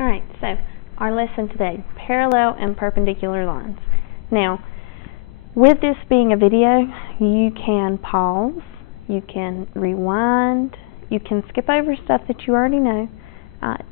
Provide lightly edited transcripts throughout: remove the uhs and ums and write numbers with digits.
Alright, so our lesson today, parallel and perpendicular lines. Now, with this being a video, you can pause, you can rewind, you can skip over stuff that you already know.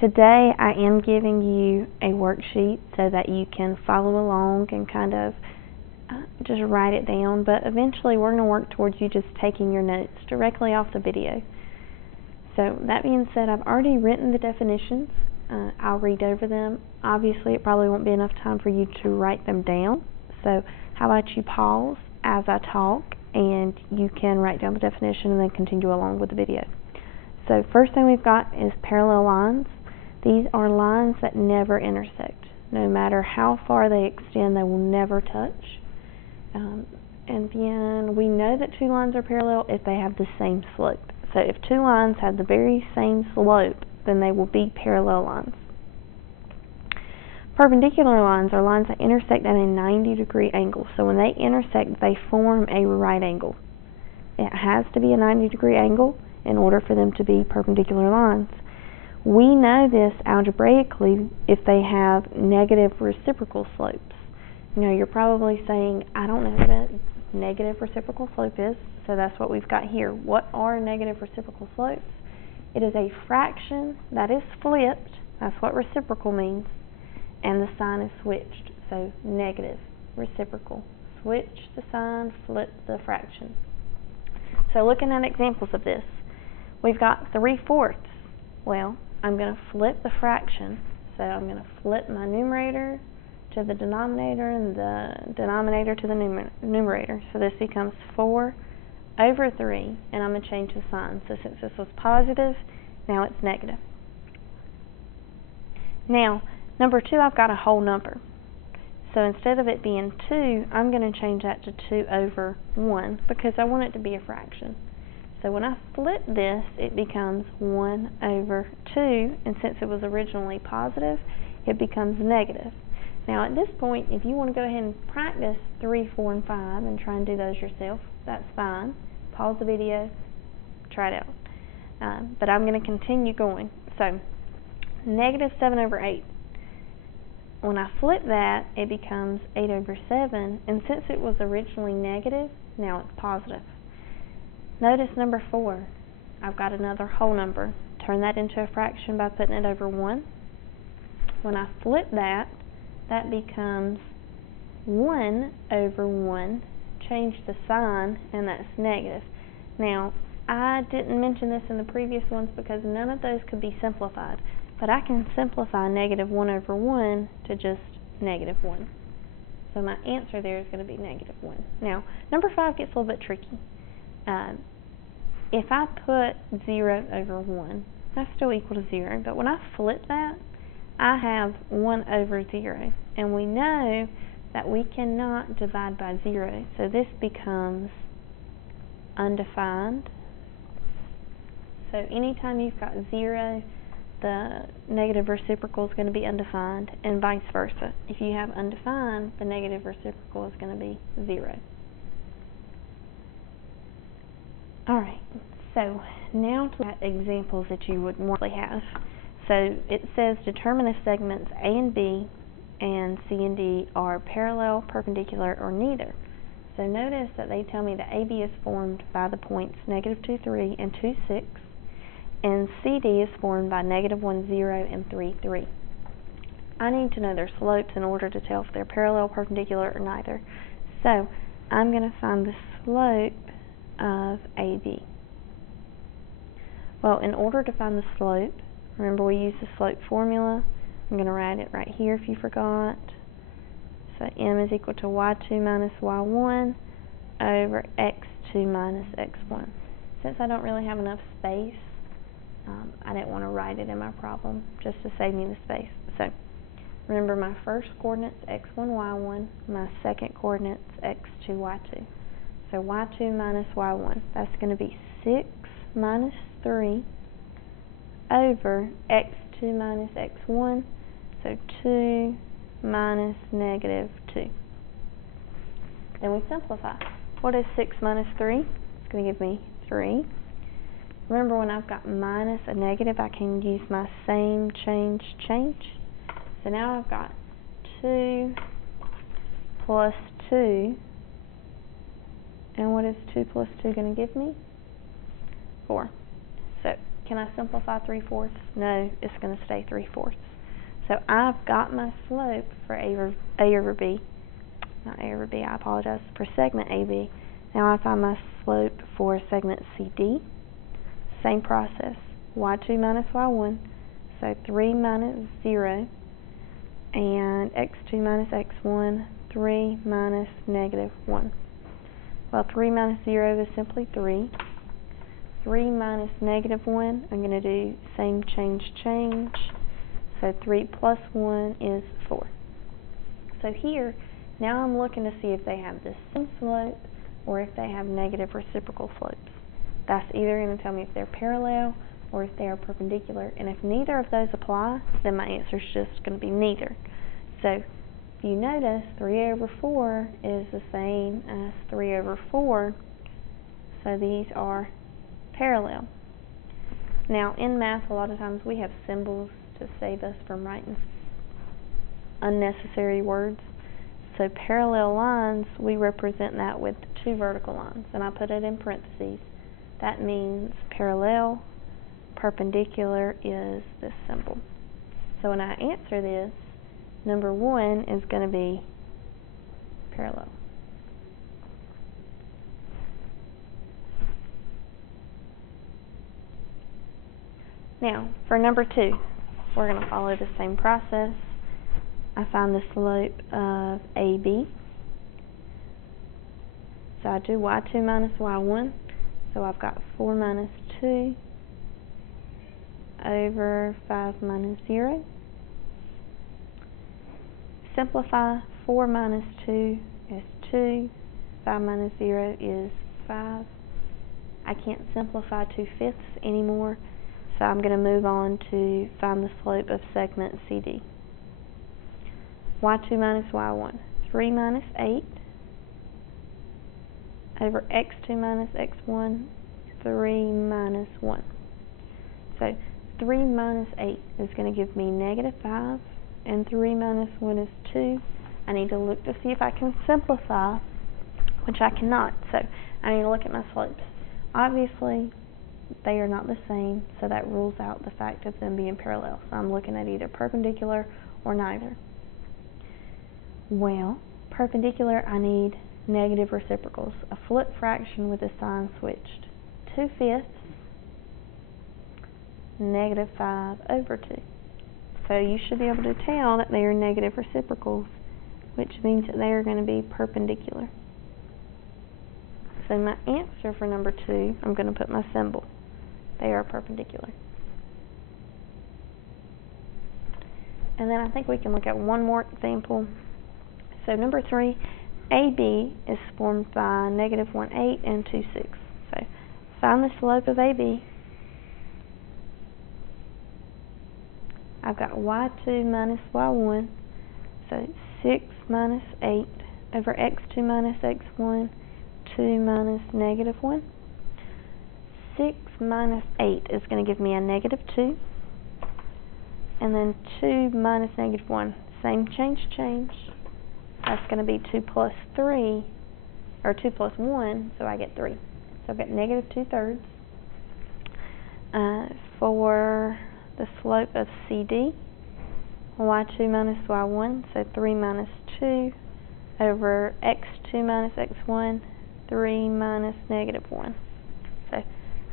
Today I am giving you a worksheet so that you can follow along and kind of just write it down, but eventually we're going to work towards you just taking your notes directly off the video. So that being said, I've already written the definitions. I'll read over them. Obviously, it probably won't be enough time for you to write them down. So how about you pause as I talk and you can write down the definition and then continue along with the video. So first thing we've got is parallel lines. These are lines that never intersect. No matter how far they extend, they will never touch. And then we know that two lines are parallel if they have the same slope. So if two lines have the very same slope, then they will be parallel lines. Perpendicular lines are lines that intersect at a 90-degree angle. So when they intersect, they form a right angle. It has to be a 90-degree angle in order for them to be perpendicular lines. We know this algebraically if they have negative reciprocal slopes. You know, you're probably saying, I don't know what a negative reciprocal slope is, so that's what we've got here. What are negative reciprocal slopes? It is a fraction that is flipped, that's what reciprocal means, and the sign is switched. So negative, reciprocal. Switch the sign, flip the fraction. So looking at examples of this, we've got 3/4. Well, I'm going to flip the fraction. So I'm going to flip my numerator to the denominator and the denominator to the numerator. So this becomes 4 over 3, and I'm going to change the sign. So since this was positive, now it's negative. Now, number 2, I've got a whole number. So instead of it being 2, I'm going to change that to 2 over 1 because I want it to be a fraction. So when I flip this, it becomes 1 over 2, and since it was originally positive, it becomes negative. Now at this point, if you want to go ahead and practice 3, 4, and 5 and try and do those yourself, that's fine. Pause the video, try it out. But I'm going to continue going. So negative 7 over 8. When I flip that, it becomes 8 over 7, and since it was originally negative, now it's positive. Notice number 4. I've got another whole number. Turn that into a fraction by putting it over 1. When I flip that, that becomes 1 over 1. Change the sign, and that's negative. Now, I didn't mention this in the previous ones because none of those could be simplified, but I can simplify negative 1 over 1 to just negative 1. So my answer there is going to be negative 1. Now, number 5 gets a little bit tricky. If I put 0 over 1, that's still equal to 0, but when I flip that, I have 1 over 0, and we know that we cannot divide by 0, so this becomes undefined. So anytime you've got 0, the negative reciprocal is going to be undefined, and vice versa. If you have undefined, the negative reciprocal is going to be 0. Alright, so now to look at examples that you would normally have. So it says determine if segments A and B and C and D are parallel, perpendicular, or neither. So notice that they tell me that AB is formed by the points negative 2, 3, and 2, 6, and CD is formed by negative 1, 0, and 3, 3. I need to know their slopes in order to tell if they're parallel, perpendicular, or neither. So I'm going to find the slope of AB. Well, in order to find the slope, remember we used the slope formula. I'm going to write it right here if you forgot. So m is equal to y2 minus y1 over x2 minus x1. Since I don't really have enough space, I didn't want to write it in my problem just to save me the space. So remember my first coordinates x1, y1, my second coordinates x2, y2. So y2 minus y1, that's going to be 6 minus 3 over x2 minus x1, so 2 minus negative 2. Then we simplify. What is 6 minus 3? It's going to give me 3. Remember, when I've got minus a negative, I can use my same change. So now I've got 2 plus 2, and what is 2 plus 2 going to give me? 4. So can I simplify 3/4? No, it's going to stay 3/4. So I've got my slope for A over B. Not A over B, I apologize, for segment AB. Now I find my slope for segment CD. Same process, y2 minus y1, so 3 minus 0, and x2 minus x1, 3 minus negative 1. Well, 3 minus 0 is simply 3. 3 minus negative 1, I'm going to do same change. So 3 plus 1 is 4. So here, now I'm looking to see if they have the same slope or if they have negative reciprocal slopes. That's either going to tell me if they're parallel or if they are perpendicular. And if neither of those apply, then my answer is just going to be neither. So if you notice, 3 over 4 is the same as 3 over 4. So these are parallel. Now in math, a lot of times we have symbols to save us from writing unnecessary words. So parallel lines, we represent that with 2 vertical lines, and I put it in parentheses. That means parallel, perpendicular is this symbol. So when I answer this, number 1 is going to be parallel. Now, for number 2, we're going to follow the same process. I find the slope of AB. So I do y2 minus y1. So I've got 4 minus 2 over 5 minus 0. Simplify, 4 minus 2 is 2. 5 minus 0 is 5. I can't simplify 2/5 anymore, so I'm going to move on to find the slope of segment CD. y2 minus y1, 3 minus 8 over x2 minus x1, 3 minus 1. So 3 minus 8 is going to give me negative 5, and 3 minus 1 is 2. I need to look to see if I can simplify, which I cannot. So I need to look at my slopes. Obviously, they are not the same, so that rules out the fact of them being parallel. So I'm looking at either perpendicular or neither. Well, perpendicular, I need negative reciprocals, a flip fraction with the sign switched. 2/5, negative 5 over 2. So you should be able to tell that they are negative reciprocals, which means that they are going to be perpendicular. So my answer for number 2, I'm going to put my symbol. They are perpendicular. And then I think we can look at one more example. So number 3, AB is formed by negative 1/8 and 2/6. So find the slope of AB. I've got y2 minus y1, so 6 minus 8 over x2 minus x1, 2 minus negative 1. 6 minus 8 is going to give me a negative 2. And then 2 minus negative 1, same change. That's going to be 2 plus 3, or 2 plus 1, so I get 3. So I've got negative 2/3. For the slope of CD, y2 minus y1, so 3 minus 2 over x2 minus x1, 3 minus negative 1. So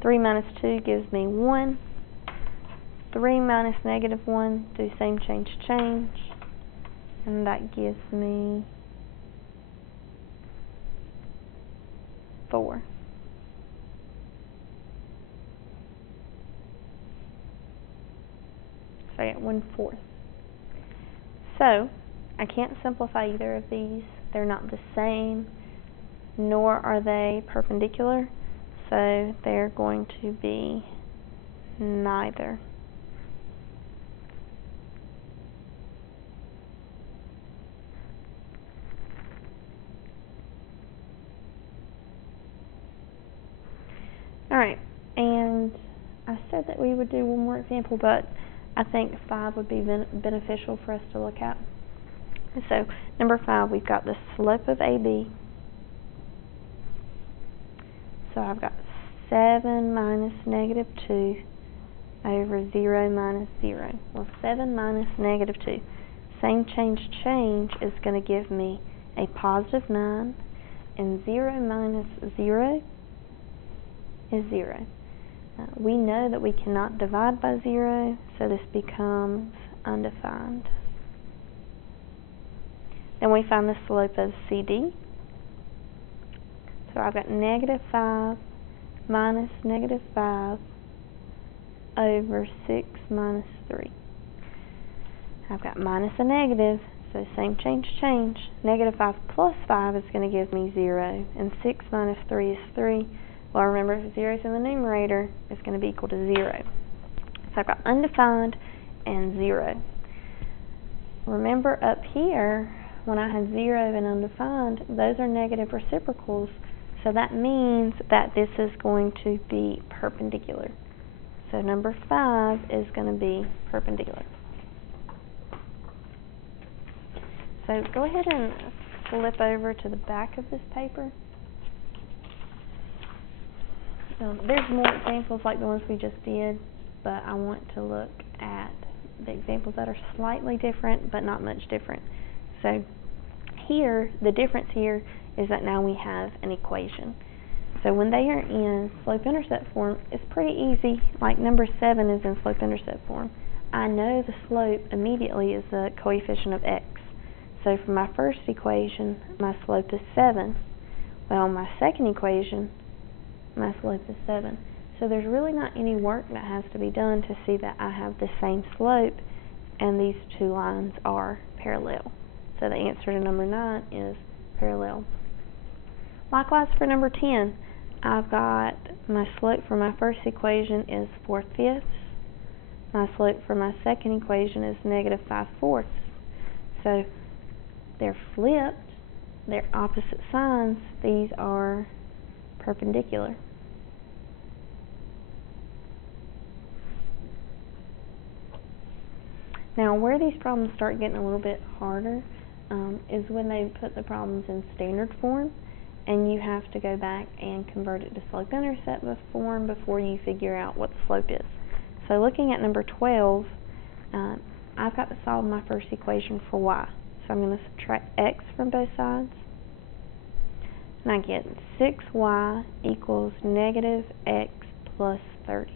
3 minus 2 gives me 1. 3 minus negative 1, do same change, and that gives me 4. So I get 1/4. So I can't simplify either of these. They're not the same, nor are they perpendicular, so they're going to be neither. Alright, and I said that we would do one more example, but I think 5 would be beneficial for us to look at. So number 5, we've got the slope of AB. So I've got 7 minus negative 2 over 0 minus 0. Well, 7 minus negative 2. Same change is going to give me a positive 9, and 0 minus 0 is 0. We know that we cannot divide by 0, so this becomes undefined. Then we find the slope of CD. So I've got negative 5 minus negative 5 over 6 minus 3. I've got minus a negative, so same change. Negative 5 plus 5 is going to give me 0, and 6 minus 3 is 3. Well, remember, if 0 is in the numerator, it's going to be equal to 0. So I've got undefined and 0. Remember up here, when I had 0 and undefined, those are negative reciprocals. So that means that this is going to be perpendicular. So number 5 is going to be perpendicular. So go ahead and flip over to the back of this paper. There's more examples like the ones we just did, but I want to look at the examples that are slightly different, but not much different. So here, the difference here is that now we have an equation. So when they are in slope-intercept form, it's pretty easy. Like number 7 is in slope-intercept form. I know the slope immediately is the coefficient of x. So for my first equation, my slope is 7. Well, my second equation, my slope is 7. So there's really not any work that has to be done to see that I have the same slope and these two lines are parallel. So the answer to number 9 is parallel. Likewise for number 10, I've got my slope for my first equation is 4/5. My slope for my second equation is negative 5/4. So they're flipped, they're opposite signs, these are perpendicular. Now where these problems start getting a little bit harder is when they put the problems in standard form and you have to go back and convert it to slope-intercept form before you figure out what the slope is. So looking at number 12, I've got to solve my first equation for y. So I'm going to subtract x from both sides. And I get 6y equals negative x plus 30.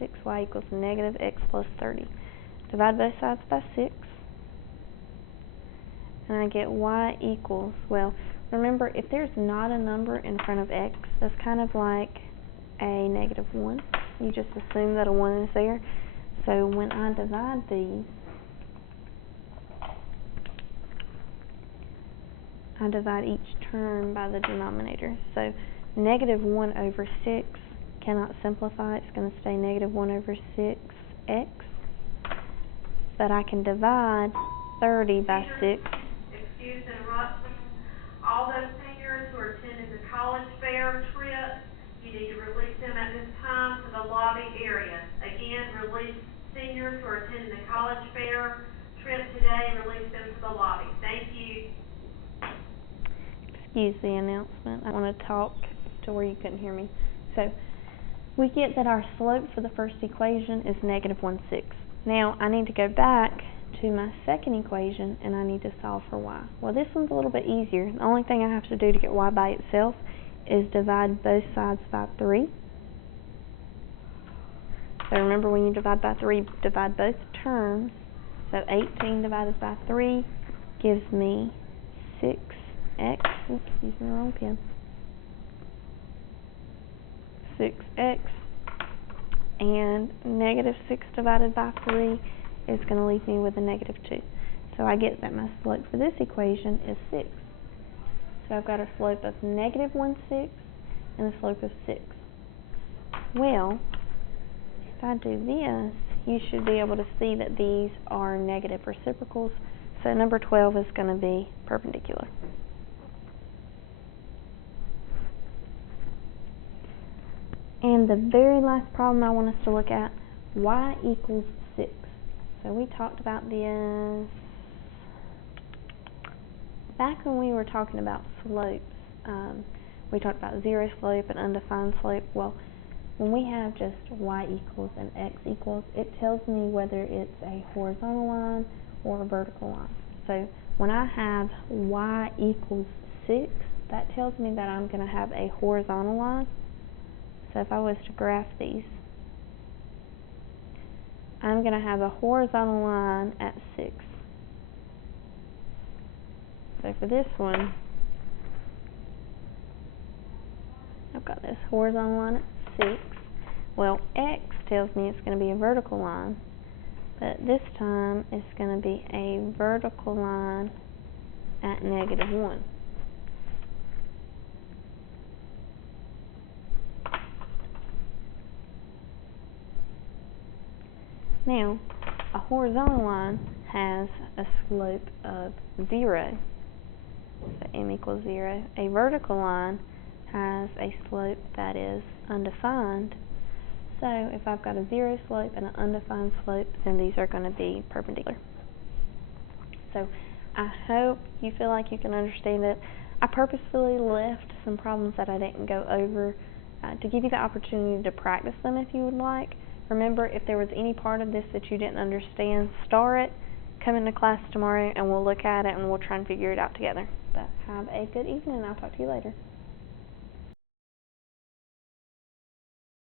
6y equals negative x plus 30. Divide both sides by 6. And I get y equals, well, remember, if there's not a number in front of x, that's kind of like a negative 1. You just assume that a 1 is there. So when I divide these, I divide each term by the denominator. So negative 1 over 6 cannot simplify. It's going to stay negative 1 over 6x. But I can divide 30 by 6. Excuse interruption. All those seniors who are attending the college fair trip, you need to release them at this time to the lobby area. Again, release seniors who are attending the college fair trip today, release them to the lobby. Thank you. Excuse the announcement. I want to talk to where you couldn't hear me. So we get that our slope for the first equation is negative 1/6. Now I need to go back to my second equation and I need to solve for y. Well, this one's a little bit easier. The only thing I have to do to get y by itself is divide both sides by 3. So remember, when you divide by 3, divide both terms. So 18 divided by 3 gives me 6x. Oops, using the wrong pen. 6x. And negative 6 divided by 3 is going to leave me with a negative 2. So I get that my slope for this equation is 6. So I've got a slope of negative 1/6 and a slope of 6. Well, if I do this, you should be able to see that these are negative reciprocals. So number 12 is going to be perpendicular. And the very last problem I want us to look at, y equals 6. So we talked about this back when we were talking about slopes. We talked about zero slope and undefined slope. Well, when we have just y equals and x equals, it tells me whether it's a horizontal line or a vertical line. So when I have y equals 6, that tells me that I'm going to have a horizontal line. So if I was to graph these, I'm going to have a horizontal line at 6. So for this one, I've got this horizontal line at 6. Well, x tells me it's going to be a vertical line, but this time it's going to be a vertical line at -1. Now, a horizontal line has a slope of 0, so m equals 0. A vertical line has a slope that is undefined. So if I've got a 0 slope and an undefined slope, then these are going to be perpendicular. So I hope you feel like you can understand it. I purposefully left some problems that I didn't go over to give you the opportunity to practice them if you would like. Remember, if there was any part of this that you didn't understand, star it, come into class tomorrow, and we'll look at it and we'll try and figure it out together. But have a good evening, and I'll talk to you later.